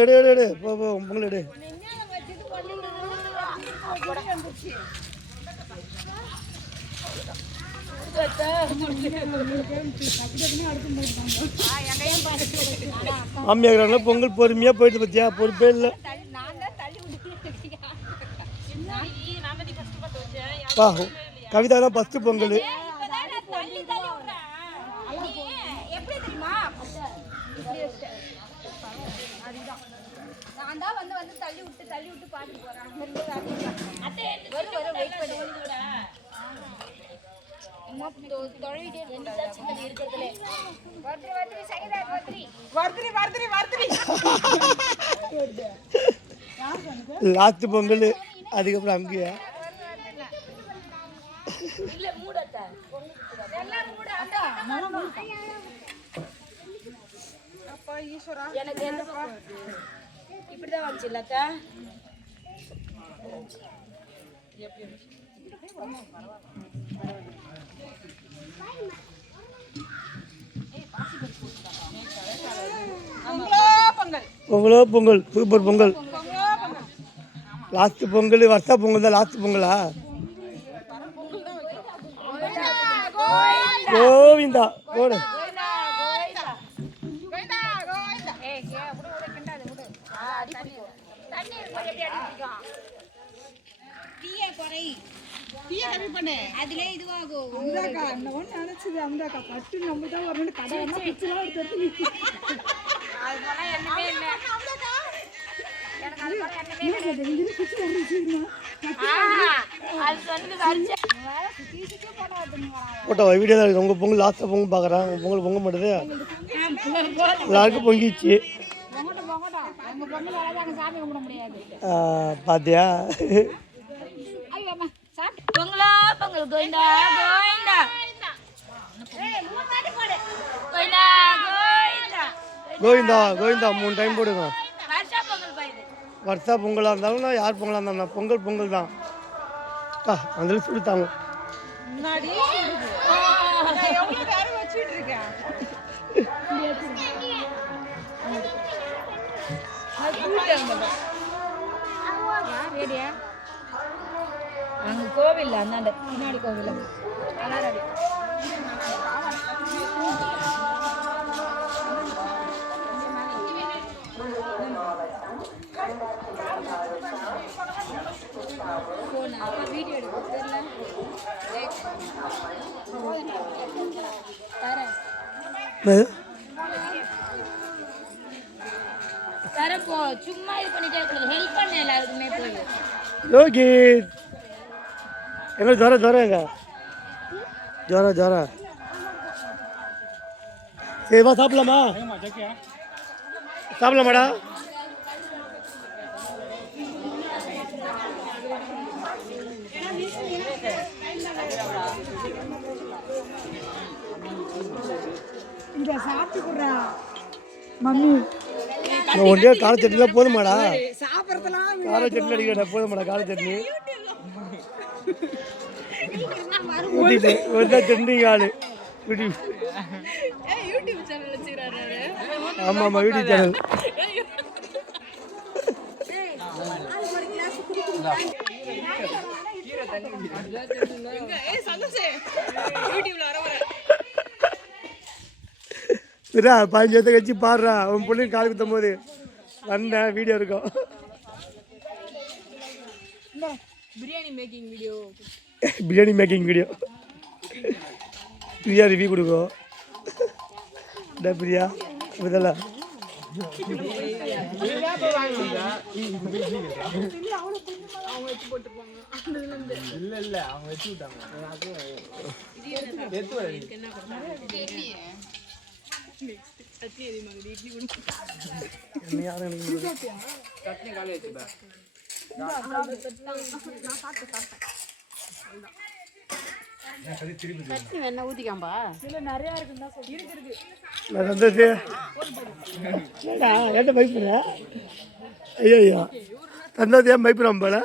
எடு எடு எடு போ போ பொங்கல் எடு. மாமியார் பொங்கல் பொறுமையாக போயிட்டு பத்தியா பொறுப்பே இல்லை. கவிதா தான் ஃபஸ்ட்டு பொங்கல். லாஸ்ட் பொங்கல் அதுக்கப்புறம் அங்கேயா எனக்கு இப்படிதான் வந்துச்சு இல்லக்கா. பொங்கலோ பொங்கல் சூப்பர் பொங்கல். லாஸ்ட் பொங்கல் வருஷா பொங்கல் தான் லாஸ்ட் பொங்கலா? கோவிந்தா போடு. அதுல இதுவாகும். நினைச்சது அந்தாக்கா பட்டு நம்ம தான் வரணும். கடை பிச்செல்லாம் எடுத்து போட்டோ வீடியோ தான் இருக்குது. உங்கள் பொங்கல் லாஸ்ட்டாக பொங்கல் பார்க்குறேன். உங்கள் பொங்கல் பொங்க மாட்டேது எல்லாருக்கும் பொங்கிச்சு பார்த்தியா? பொங்கலா பொங்கல் கோவிந்தா கோவிந்தா கோவிந்தா கோவிந்தா 3 டைம் போடுங்க. வருஷா பொங்கலாக இருந்தாலும் நான் யார் பொங்கலாக இருந்தாலும் பொங்கல் பொங்கல் தான். அந்த சுடுத்தாங்க அங்கே கோவில் அந்தாண்ட பின்னாடி கோவில் அலாரடி வீடியோ எடுக்க தரப்போ சும்மா இது பண்ணிட்டே ஹெல்ப் பண்ண எல்லாருக்குமே போய் யோகி எங்க ஜோர ஜோர எங்க ஜோர ஜோர சேவா சாப்பிடலாமா? சாப்பிடலாமாடா? இங்க சாப்பிட்டுக்குறா மம்மி. ஒன்றே கார சட்னிலாம் போதுமாடா? சாப்பிட்றதுலாம் கார சட்னி அடிக்கிறா போதுமாடா? கார சட்னி ஒரு சட்னி காலு ஆமாம் ஆமாம் யூடியூப் சேனல். சரிடா 15 வருஷம் கழிச்சு பாடுறா உன் பொண்ணுக்கு கால் குத்தும் போது வந்தேன் வீடியோ இருக்கும். Biryani making video biryani making video Priya review கொடுக்கும். பிரியா இதெல்லாம் ஊத்திக்காம்பா நிறைய இருக்குன்னு பயப்படுறேன். ஐயோ ஐயா தந்தாது ஏன் பயப்படுறான் போல.